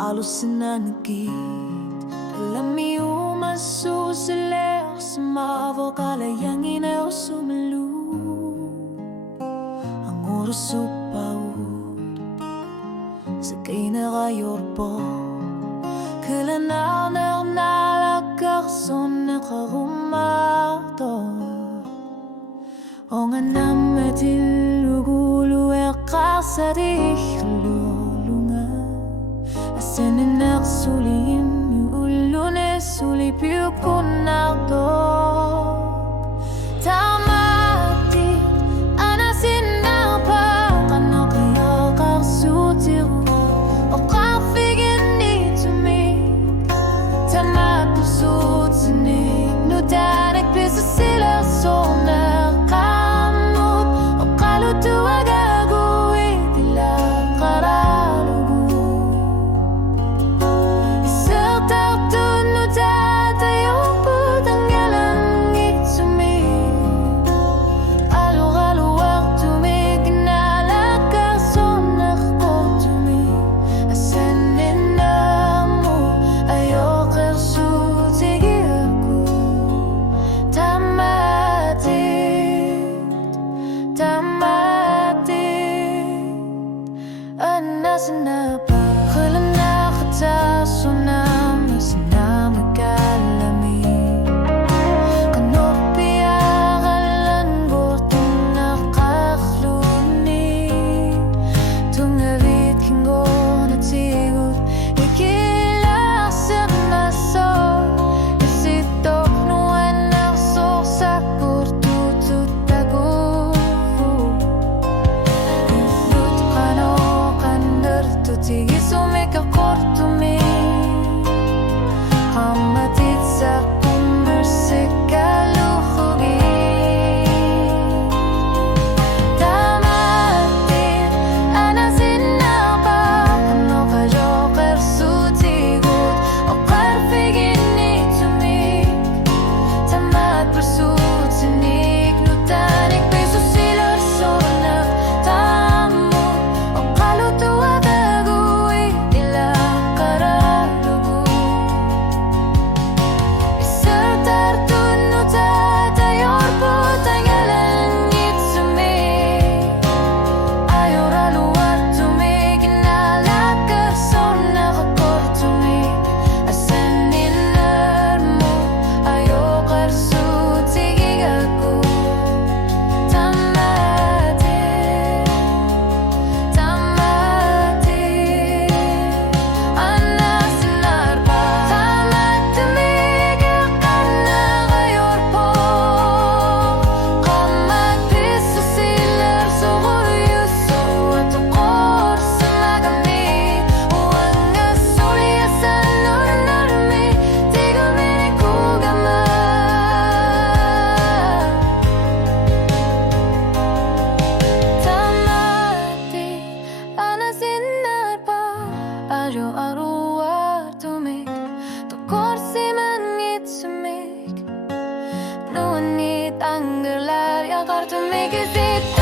alucinanagit Alam mo masusilek sa mavo kalayang inaw sumalu Ang oras upaud sa kinakayorpo Kalanaw na nalagakson na karumato O nga naman tilugulu kasarih lulunga Asenenak sulim ulunes uli piukunado Tamati anasin na pa Kano kaya karsutiru O kafigin to me Tamat pusut sinig Nudanik pisa sila sona kamut O kalutuag Sinapa Kailan nakataso na mas na magkalami Kanopia kalan botong nakakluni Tungarit kingo na tigot Ikilasan masol Isitok nuan naksok sa kurtutut tago Tigis umika korto mi Hamatit sa kumbersik kaluhugi Tamatit anasin na pa Ano ka joker sutigot O karfigin to me Tamat bersut sinik Nutanik piso silar sonak Tamut O kalutuat Araw-araw tumig Tukor si manit sumig Nuanit ang gelar Yang kar tumig isit